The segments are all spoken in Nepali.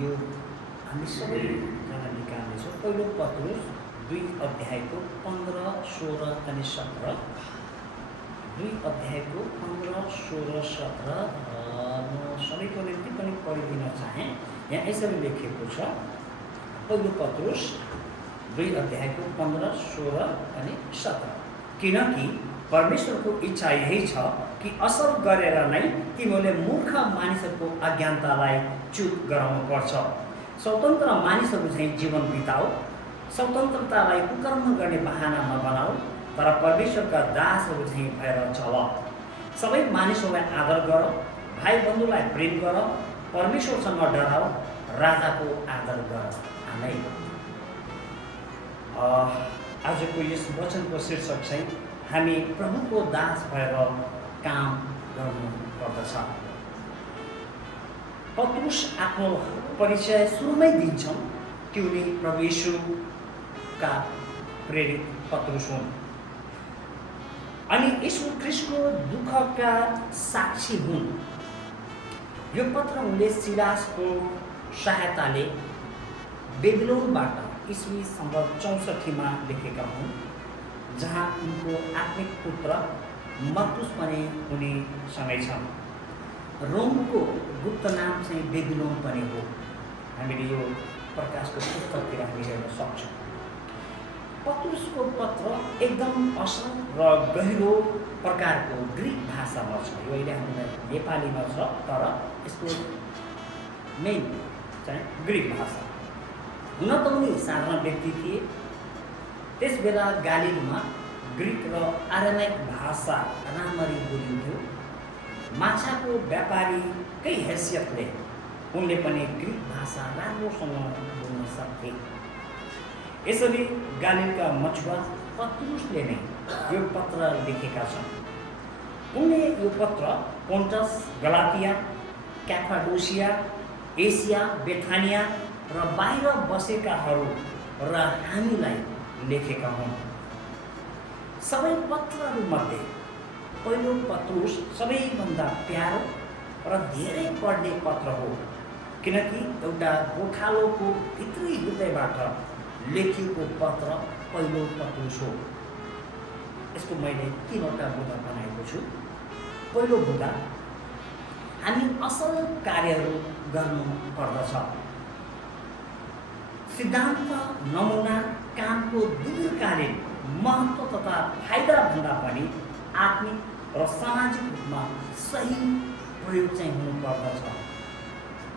यो हामी सबैजना निकाल्नेछौँ। पहिलो पत्रुस 2 अध्यायको 15, 16 अनि 17। 2 अध्यायको 15, 16, 17 म सबैको निम्ति पनि पढिदिन चाहेँ। यहाँ यसरी लेखिएको छ, पहिलो पत्रुस 2 अध्यायको 15, 16 अनि 17। किनकि परमेश्वरको इच्छा यही छ कि असल गरेर नै तिमीहरूले मूर्ख मानिसहरूको अज्ञानतालाई च्युत गराउनु पर्छ। स्वतन्त्र मानिसहरू चाहिँ जीवन बिताऊ, स्वतन्त्रतालाई कुकर्म गर्ने बहाना नबनाऊ, तर परमेश्वरका दासहरू चाहिँ भएर चल। सबै मानिसहरूलाई आदर गर, भाइ बन्धुलाई प्रेम गर, परमेश्वरसँग डराऊ, राजाको आदर गर। आमेन। आजको यस वचनको शीर्षक चाहिँ हामी प्रभुको दास भएर काम गर्नु पर्दछ। पत्रुस आफ्नो परिचय सुरुमै दिन्छन् कि उनी प्रभु येशूका प्रेरित पत्रुस हुन् अनि येशू ख्रीष्टको दुःखका साक्षी हुन्। यो पत्र उनले सिलासको सहायताले बेबिलोनबाट ईस्वी सम्वत 64 लेखेका हुन्, जहाँ उनको आत्मिक पुत्र मर्कुस पनि उनीसँगै छन्। रोमको गुप्त नाम चाहिँ बेबिलोन पनि हो। हामीले यो प्रकाशको पुस्तकतिर हामी हेर्न सक्छौँ। पत्रुसको पत्र एकदम असल र गहिरो प्रकारको ग्रिक भाषामा छ। यो अहिले हामीलाई नेपालीमा छ, तर यसको मेन चाहिँ ग्रिक भाषा। हुन त उनी साधारण व्यक्ति थिए। त्यस बेला गालिलमा ग्रिक र आरामाइक भाषा राम्ररी बोलिन्थ्यो। माछाको व्यापारीकै हैसियतले उनले पनि ग्रिक भाषा राम्रोसँग बोल्न सक्थे। यसरी गालिलका मछुवा पत्रुसले नै यो पत्र लेखेका छन्। उनले यो पत्र पोन्टस, गलातिया, क्यापाडोसिया, एसिया, बेथानिया र बाहिर बसेकाहरू र हामीलाई लेखेका हुन्। सबै पत्रहरूमध्ये पहिलो पत्रुस सबैभन्दा प्यारो र धेरै पढ्ने पत्र हो, किनकि एउटा गोठालोको भित्री हृदयबाट लेखिएको पत्र पहिलो पत्रुस हो। यसको मैले 3वटा बुँदा बनाएको छु। पहिलो बुँदा, हामी असल कार्यहरू गर्नु पर्दछ। सिद्धान्त, नमुना, कामको दीर्घकालीन महत्त्व तथा फाइदा भन्दा पनि आत्मिक र सामाजिक रूपमा सही प्रयोग चाहिँ हुनुपर्दछ।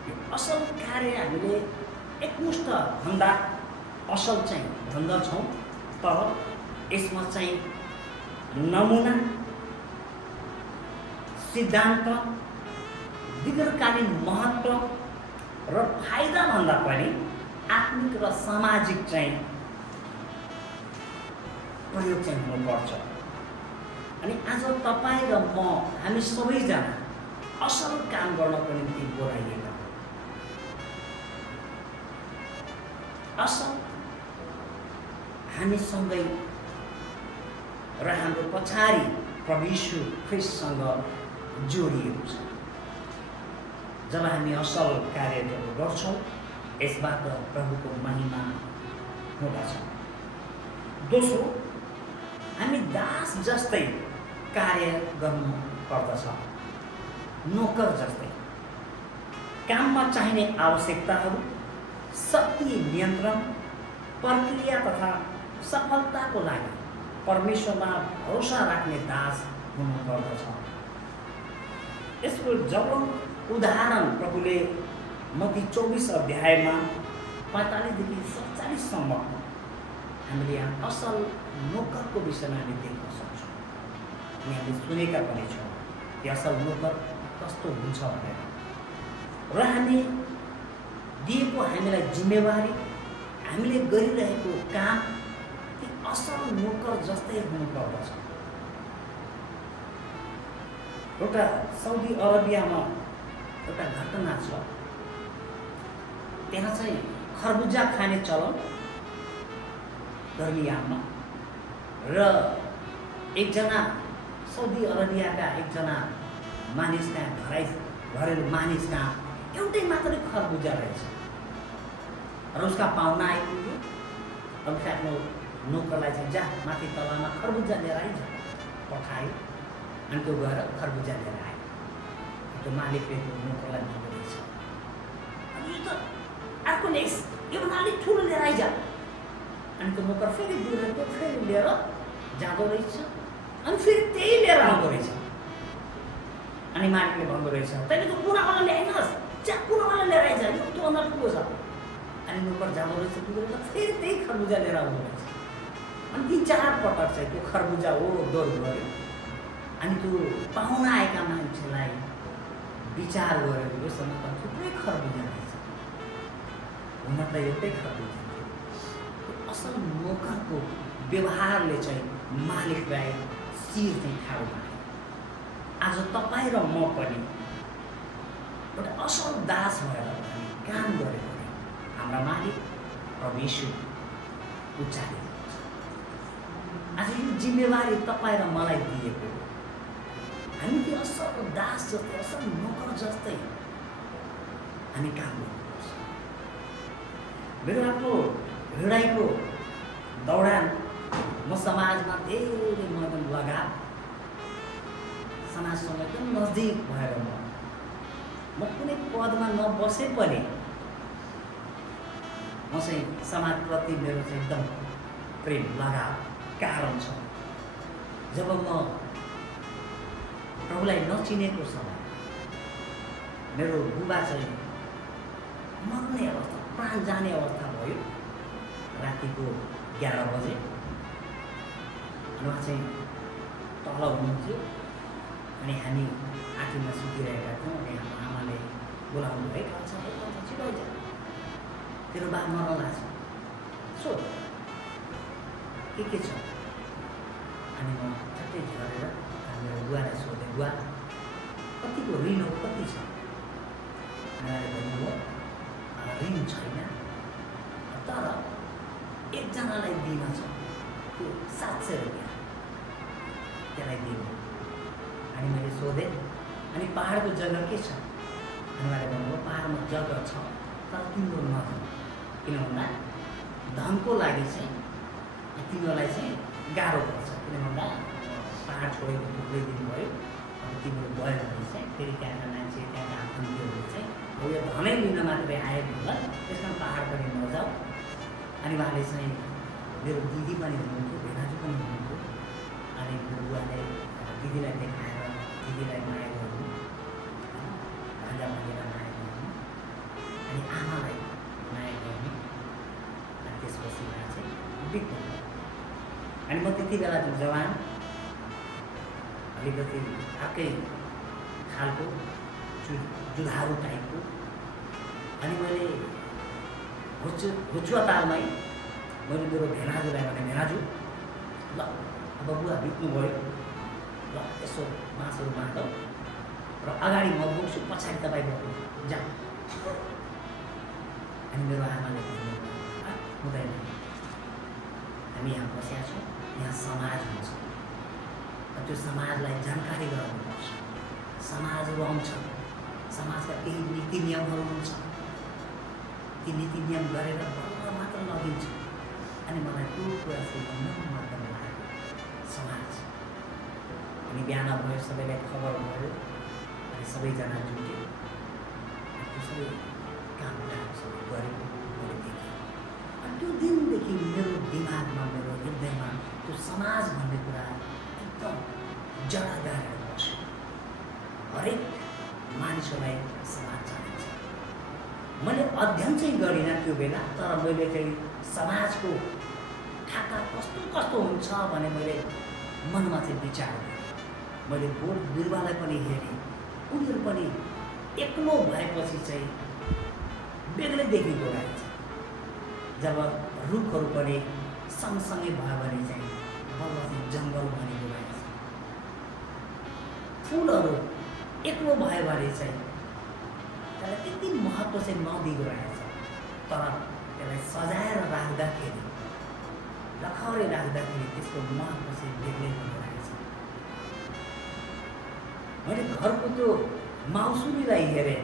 यो असल कार्य हामीले एकमुष्ट भन्दा असल चाहिँ भन्दछौँ, तर यसमा चाहिँ नमुना, सिद्धान्त, दीर्घकालीन महत्त्व र फाइदा भन्दा पनि आत्मिक र सामाजिक चाहिँ प्रयोग चाहिँ हुनुपर्छ। अनि आज तपाईँ र म, हामी सबैजना असल काम गर्नको निम्ति बोलाइएका हौँ। असल हामीसँगै र हाम्रो पछाडि प्रभु येशू ख्रीष्टसँग जोडिएको छ। जब हामी असल कार्यहरू गर्छौँ, यसबाट प्रभुको महिमा हुँदछ। दोस्रो, हामी दास जस्तै कार्य गर्नु पर्दछ, नोकर जस्तै। काममा चाहिने आवश्यकताहरू, शक्ति नियन्त्रण, प्रक्रिया तथा सफलताको लागि परमेश्वरमा भरोसा राख्ने दास हुनुपर्दछ। यसको जब उदाहरण प्रभुले मत्ती 24 अध्यायमा 45 देखि 47 सम्म हामीले यहाँ असल नोकरको विषयमा हामी देख्न सक्छौँ। अनि हामीले सुनेका पनि छौँ कि असल नोकर कस्तो हुन्छ भनेर। र हामी दिएको हामीलाई जिम्मेवारी, हामीले गरिरहेको काम ती असल नोकर जस्तै हुनुपर्दछ। एउटा साउदी अरबियामा एउटा घटना छ। त्यहाँ चाहिँ खरबुजा खाने चलन गर्मीयाममा, र एकजना साउदी अरबियाका एकजना मानिस कहाँ, घरेलु मानिस कहाँ एउटै मात्रै खरबुजा रहेछ। र उसका पाहुना आइपुग्यो। अब उसले आफ्नो नोकरलाई चाहिँ जा माथि तलामा खरबुजा लिएर आइज पठायो। अनि त्यो गएर खरबुजा लिएर आयो। त्यो मालिकले त्यो नोकरलाई भन्दो रहेछ, अनि यो त अर्को ल्याइस्, योभन्दा अलिक ठुलो लिएर आइज। अनि त्यो नोकर फेरि दुधको फेरि लिएर जाँदो रहेछ, अनि फेरि त्यही लिएर आउँदो रहेछ। अनि मालिकले भन्दो रहेछ, तैँले त कुनावाला ल्याइनस्, जा कुनावाला लिएर आइज, यो त्योभन्दा ठुलो छ। अनि नोकर जाँदो रहेछ, दुधेर फेरि त्यही खरबुजा लिएर आउँदो रहेछ। अनि 3-4 पटक चाहिँ त्यो खरबुजा हो दोहोर गऱ्यो। अनि त्यो पाहुना आएका मान्छेलाई विचार गरेर योसँग त थुप्रै खरबुजा रहेछ, हुन त एउटै खरबुजा। असल नोकरको व्यवहारले चाहिँ मालिकलाई शिर चाहिँ ठाडो पार्यो। आज तपाईँ र म पनि एउटा असल दास भएर हामी काम गरेको भने हाम्रा मालिक परमेश्वर उच्चारित हुन्छ। आज यो जिम्मेवारी तपाईँ र मलाई दिएको हो। हामी त्यो असल दास जस्तै, असल नोकर जस्तै हामी काम गर्नुपर्छ। मेरो आफ्नो हिँडाइको दौडान म समाजमा धेरै मदन लगाव, समाजसँग एकदम नजिक भएर म कुनै पदमा नबसे पनि म चाहिँ समाजप्रति मेरो चाहिँ एकदम प्रेम लगाव कारण छ। जब म प्रभुलाई नचिनेको समय मेरो बुबा चाहिँ मर्ने अवस्था, प्राण जाने अवस्था भयो। रातिको 11 बजे उहाँ चाहिँ तल हुनुहुन्थ्यो। अनि हामी आँखीमा सुतिरहेका थियौँ। अनि हाम्रो आमाले बोलाउनु भयो, छिटो आइज, तेरो बा मर्न लाग्छ, सोध के छ। अनि म झट्टै झरेर मेरो बुवालाई सोधेँ, बुवा कतिको ऋण हो, कति छ? उहाँले भन्नुभयो, ऋण छैन, तर एकजनालाई दिन छ, त्यो 700 रुपियाँ, त्यसलाई दिनु। अनि मैले सोधेँ, अनि पहाडको जग्गा के छ? अनि उहाँले भन्नुभयो, पहाडमा जग्गा छ, तर तिम्रो नजाऊ, किन भन्दा धनको लागि चाहिँ तिमीलाई चाहिँ गाह्रो पर्छ। किन भन्दा पहाड छोडेको थुप्रै दिन भयो, अब तिम्रो गयो भने चाहिँ फेरि त्यहाँका मान्छे, त्यहाँका आफन्तहरूले चाहिँ अब यो धनै लिन मात्रै आयो होला, त्यसमा पहाड पनि नजाऊ। अनि उहाँले चाहिँ मेरो दिदी पनि हुनुहुन्थ्यो, भेनाजु पनि हुनुहुन्थ्यो। अनि मेरो बुवाले दिदीलाई देखाएर दिदीलाई माया गर्नु, भान्जा भनेर माया गर्नु, अनि आमालाई माया गर्नु। अनि त्यसपछि उहाँ चाहिँ बित्नु। अनि म त्यति बेला जवान, अलिकति अर्कै खालको जुधारु टाइपको। अनि मैले हुचुवा तालमै मैले मेरो भेनाजुलाई भने, भेनाजु ल अब बुवा बित्नु भयो, ल यसो मासुहरू बाँधौ र अगाडि म बोक्छु, पछाडि तपाईँ बोक्नु जा। अनि मेरो आमाले भन्नु, हुँदैन, हामी यहाँ बसेका छौँ, यहाँ समाज हुन्छ, त्यो समाजलाई जानकारी गराउनुपर्छ। समाजहरू आउँछ, समाजका केही नीति नियमहरू हुन्छ, ती नीति नियम गरेर बल्ल मात्र लगिन्छ। अनि मलाई त्यो कुरा चाहिँ मात्र लाग्यो, समाज। अनि बिहान भयो, सबैलाई खबर भयो, अनि सबैजना जुट्यो, त्यो सबै काम सबै गरेको मैले देखेँ। अनि त्यो दिनदेखि मेरो दिमागमा, मेरो हृदयमा त्यो समाज भन्ने कुरा एकदम जडा गाडेर बस्यो। हरेक मानिसहरूलाई समाज चाहिन्छ। मैले अध्ययन चाहिँ गरिनँ त्यो बेला, तर मैले चाहिँ समाजको खाका कस्तो कस्तो हुन्छ भने मैले मनमा चाहिँ विचार गरेँ। मैले बोट बिरुवालाई पनि हेरेँ, उनीहरू पनि एक्लो भएपछि चाहिँ बेग्लै देखिँदो रहेछ। जब रुखहरू पनि सँगसँगै भयो भने चाहिँ बल्ल चाहिँ जङ्गल बनेको रहेछ। फुलहरू एक्लो भयो भने चाहिँ त्यसलाई त्यति महत्त्व चाहिँ नदिएको रहेछ। तर त्यसलाई सजाएर राख्दाखेरि, लखरे राख्दाखेरि त्यसको महत्त्व चाहिँ बेग्लै हुँदो रहेछ। मैले घरको त्यो माउसुलीलाई हेरेँ,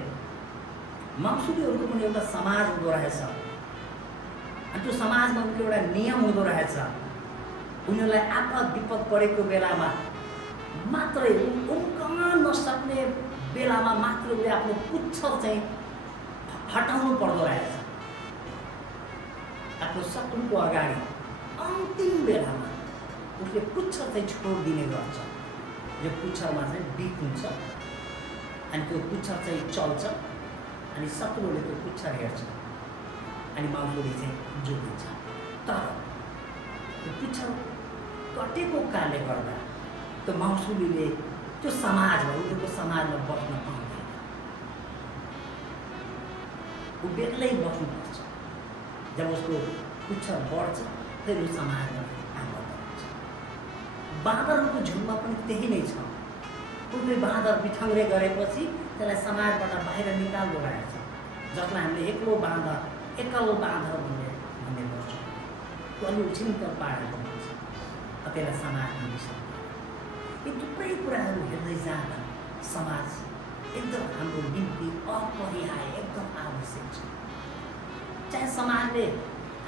माउसुलीहरूको पनि एउटा समाज हुँदो रहेछ। अनि त्यो समाजमा उनको एउटा नियम हुँदो रहेछ। उनीहरूलाई आपद विपद परेको बेलामा मात्रै उम्कन नसक्ने बेलामा मात्र उसले आफ्नो पुच्छर चाहिँ हटाउनु पर्दो रहेछ। आफ्नो शत्रुको अगाडि अन्तिम बेलामा उसले पुच्छर चाहिँ छोडिदिने गर्छ। यो पुच्छरमा चाहिँ बिक हुन्छ अनि त्यो पुच्छर चाहिँ चल्छ अनि शत्रुले त्यो पुच्छर हेर्छ अनि माउले चाहिँ जोडिन्छ। तर त्यो पुच्छर कटेको कारणले गर्दा त्यो माउसुलीले त्यो समाजमा उनीहरूको समाजमा बस्न पाउँदैन। ऊ बेग्लै बस्नुपर्छ। जब उसको पुच्छर बढ्छ फेरि समाजमा आबद्ध हुन्छ। बाँदरहरूको झुन्डमा पनि त्यही नै छ। कुनै बाँदर बिठङ्ग्रे गरेपछि त्यसलाई समाजबाट बाहिर निकाल्दो रहेछ। जसलाई हामीले एकल बाँदर भन्ने गर्छौँ। त्यो अलि उछिन्कर पारेको हुन्छ। त्यसलाई समाजमा मिसाउँछ। यी थुप्रै कुराहरू हेर्दै जाँदा समाज एकदम हाम्रो निम्ति अपरिहार्य एकदम आवश्यक छ। चाहे समाजले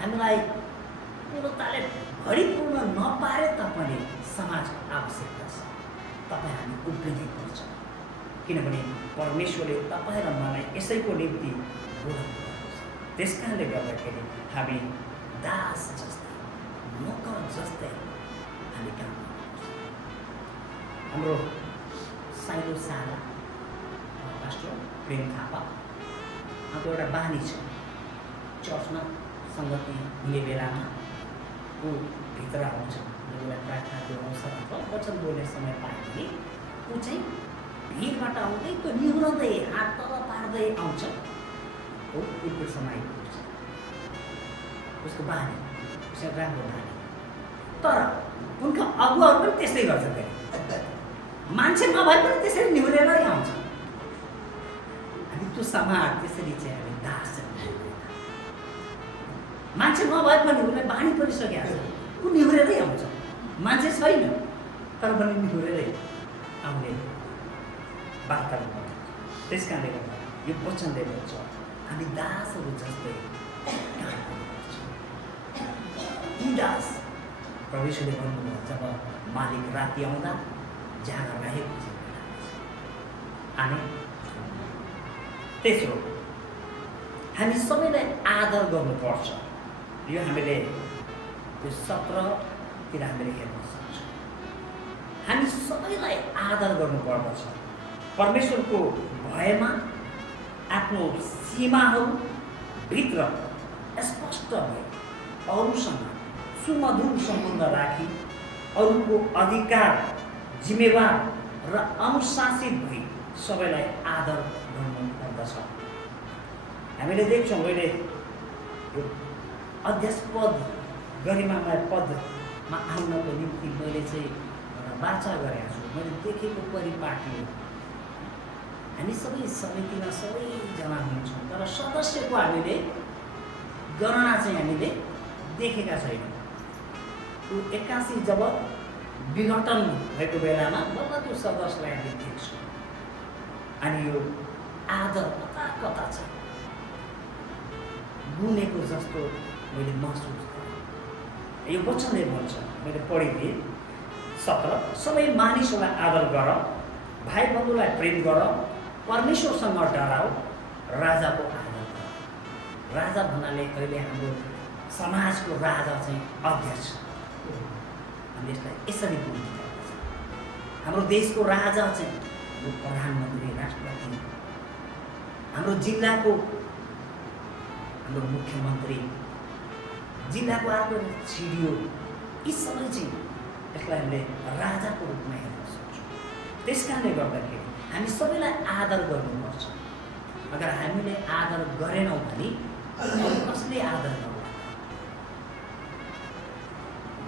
हामीलाई पूर्णताले भरिपूर्ण नपारे तापनि समाजको आवश्यकता छ। तपाईँ हामी उभिनै पर्छ। किनभने परमेश्वरले तपाईँ र मलाई यसैको निम्ति बोलाउनु भएको छ। त्यस कारणले गर्दाखेरि हामी दास जस्तै नोकर जस्तै हामी काम गर्नुपर्छ। हाम्रो साइलो सारा पास्टर प्रेम थापा एउटा बानी छ। चर्चमा सङ्गति हुने बेलामा ऊ भित्र आउँछ। उसलाई प्रार्थनाको अवसर अथवा वचन बोल्ने समय पायो भने ऊ चाहिँ भिडबाट आउँदै त्यो निहुर्दै हात तल पार्दै आउँछ। ऊ उल्टोसम्म आइपुग्छ। उसको बानी उसको राम्रो बानी। तर उनका अगुवाहरू पनि त्यस्तै गर्छ। फेरि मान्छे नभए पनि त्यसरी निहुरेरै आउँछ। अनि त्यो समाज त्यसरी चाहिँ हामी दास मान्छे नभए पनि उसलाई बानी परिसकेको छ। ऊ निहुरेरै आउँछ। मान्छे छैन तर पनि निहुरेरै आउने वातावरण हुन्छ। त्यस कारणले गर्दा यो वचनले भन्छ हामी दासहरू जस्तै काम गर्नुपर्छ। यी दास परमेश्वरले भन्नुभयो जब मालिक राति आउँदा जाँगर राखेको छ। हामी तेस्रो हामी सबैलाई आदर गर्नुपर्छ। यो हामीले यो 17तिर हामीले हेर्न सक्छौँ। हामी सबैलाई आदर गर्नुपर्दछ। परमेश्वरको भयमा आफ्नो सीमाहरूभित्र स्पष्ट भई अरूसँग सुमधुर सम्बन्ध राखी अरूको अधिकार जिम्मेवार र अनुशासित भई सबैलाई आदर गर्नुपर्दछ। हामीले देख्छौँ मैले यो अध्यक्ष पद गरिमामय पदमा आउनको निम्ति मैले चाहिँ एउटा वाचा गरेको छु। मैले देखेको परिपाटी हो। हामी सबै समितिमा सबैजना हुन्छौँ तर सदस्यको हामीले गणना चाहिँ हामीले देखेका छैनौँ। त्यो 81 जब विघटन भएको बेलामा बल्ल त्यो सदस्यलाई हामीले देख्छौँ। अनि यो आदर कता कता छ गुनेको जस्तो मैले महसुस गरेँ। यो वचनले भन्छ मैले पढिदिएँ 17 सबै मानिसहरूलाई आदर गर, भाइ बन्धुलाई प्रेम गर, परमेश्वरसँग डराऊ, राजाको आदर गर। राजा भन्नाले अहिले हाम्रो समाजको राजा चाहिँ अध्यक्ष। हामी यसलाई यसरी बुझ्नुपर्छ। हाम्रो देशको राजा चाहिँ प्रधानमन्त्री राष्ट्रपति, हाम्रो जिल्लाको हाम्रो मुख्यमन्त्री, जिल्लाको अर्को सिडिओ, यी सबै चाहिँ यसलाई हामीले राजाको रूपमा हेर्न सक्छौँ। त्यस कारणले गर्दाखेरि हामी सबैलाई आदर गर्नुपर्छ। अगर हामीले आदर गरेनौँ भने कसले आदर गर्छ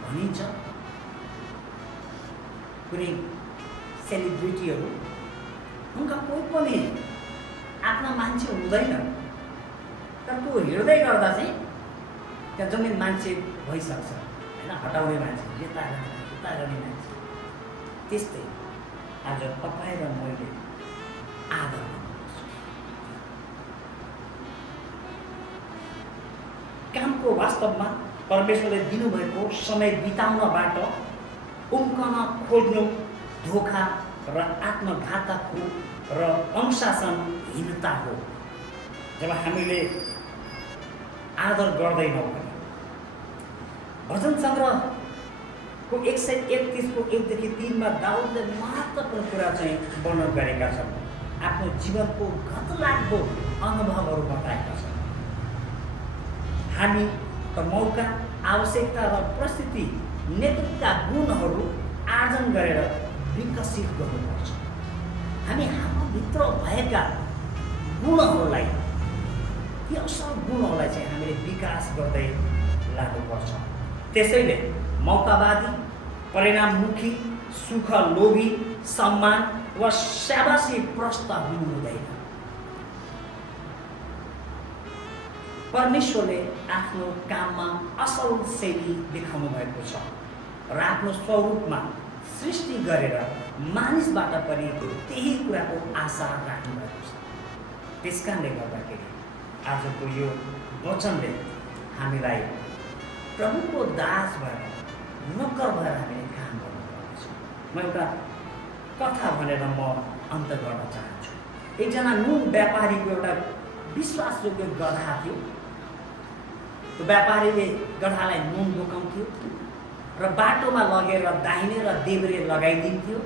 भनिन्छ। कुनै सेलिब्रिटीहरू उनका कोही पनि आफ्ना मान्छे हुँदैन तर त्यो हिँड्दै गर्दा चाहिँ त्यहाँ जमिन मान्छे भइसक्छ होइन, हटाउने मान्छे, यता गर्ने मान्छे। त्यस्तै आज तपाईँ र मैले आदर गर्नुपर्छ। कामको उनको वास्तवमा परमेश्वरले दिनुभएको समय बिताउनबाट उम्कन खोज्नु धोका र आत्मघातक र अनुशासनहीनता हो। जब हामीले आदर गर्दैनौँ भने भजन सङ्ग्रहको 131 को 1 देखि 3 मा दाउदले महत्त्वपूर्ण कुरा चाहिँ वर्णन गरेका छन्। आफ्नो जीवनको घतलाग्दो अनुभवहरू बताएका छन्। हामी त मौका, आवश्यकता र परिस्थिति नेतृत्वका गुणहरू आर्जन गरेर विकसित गर्नुपर्छ। हामी हाम्रो भित्र भएका गुणहरूलाई, ती असल गुणहरूलाई चाहिँ हामीले विकास गर्दै लानुपर्छ। त्यसैले मौकावादी, परिणाममुखी, सुख लोभी, सम्मान वा स्याबासी प्रस्त हुनु हुँदैन। परमेश्वरले आफ्नो काममा असल शैली देखाउनु भएको छ र आफ्नो स्वरूपमा सृष्टि गरेर मानिसबाट पनि त्यही कुराको आशा राख्नु भएको छ। त्यसकारणले गर्दाखेरि आजको यो वचनले हामीलाई प्रभुको दास भएर, नोकर भएर हामीले काम गर्नुपर्नेछ। म एउटा कथा भनेर म अन्त गर्न चाहन्छु। एकजना नुन व्यापारीको एउटा विश्वासयोग्य गधा थियो। त्यो व्यापारीले गधालाई नुन बोकाउँथ्यो र बाटोमा लगेर दाहिने र देब्रे लगाइदिन्थ्यो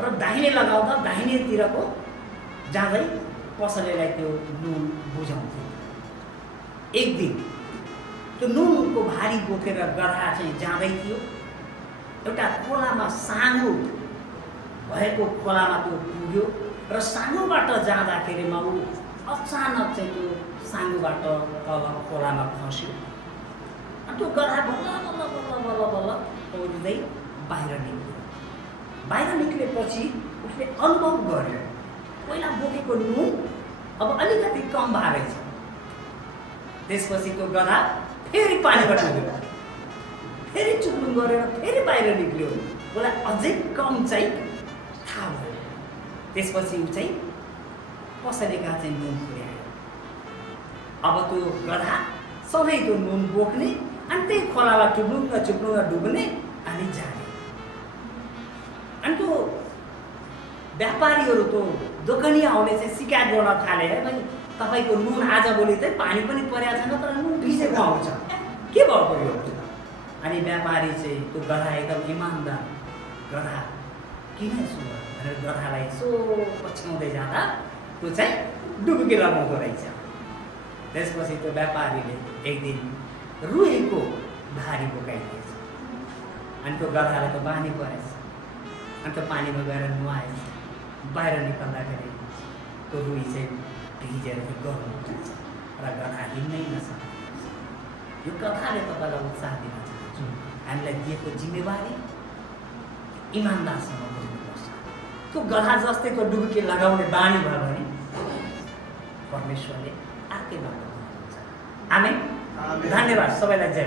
र दाहिने लगाउँदा दाहिनेतिरको जाँदै पसलेलाई त्यो नुन बुझाउँथ्यो। एक दिन त्यो नुनको भारी बोकेर गधा चाहिँ जाँदै थियो। एउटा खोलामा सानो भएको खोलामा त्यो पुग्यो र सानोबाट जाँदाखेरिमा ऊ अचानक चाहिँ त्यो सानोबाट तल खोलामा खस्यो। अनि त्यो गधा बल्ल बल्ल बल्ल बल्ल बल्ल पौडिँदै बाहिर निक्ल्यो। बाहिर निक्लेपछि उसले अनुभव गर्यो, पहिला बोकेको नुन अब अलिकति कम भएरै छ। त्यसपछि त्यो गधा फेरि पानीबाट उठ्यो, फेरि चुप्लुङ गरेर फेरि बाहिर निक्ल्यो। उसलाई अझै कम चाहिँ थाहा भयो। त्यसपछि ऊ चाहिँ पसलेका चाहिँ नुन पुर्यायो। अब त्यो गधा सधैँ त्यो नुन बोक्ने अनि त्यही खोलामा चुप्लुङ डुब्ने अनि जाने। अनि त्यो व्यापारीहरू, त्यो दोकानीहरूले चाहिँ शिकायत गर्न थाले, है भाइ तपाईँको नुन आजभोलि चाहिँ पानी पनि परेको छैन तर नुन भिजेको आउँछ, के भएको यो? अनि व्यापारी चाहिँ त्यो गधा एकदम इमान्दार गधा किन यसो भनेर गधालाई यसो पछ्याउँदै जाँदा त्यो चाहिँ डुबुकी लगाउँदो रहेछ। त्यसपछि त्यो व्यापारीले एक दिन रुईको भारी बोकाइदिएछ। अनि त्यो गधालाई त बानी परेछ। अनि त्यो पानीमा गएर नुहाएछ। बाहिर निकाल्दाखेरि त्यो रुई चाहिँ भिजेर चाहिँ गर्नु उठ्छ र गधा हिँड्नै नसक्छ। यो कथाले तपाईँलाई उत्साह दिन चाहन्छु। हामीलाई दिएको जिम्मेवारी इमान्दारसँग बुझ्नुपर्छ। त्यो गधा जस्तै त्यो डुबुकी लगाउने बानी भयो भने परमेश्वरले अर्कै बाटो बनाउनुहुन्छ। आमेन। धन्यवाद सबैलाई। जय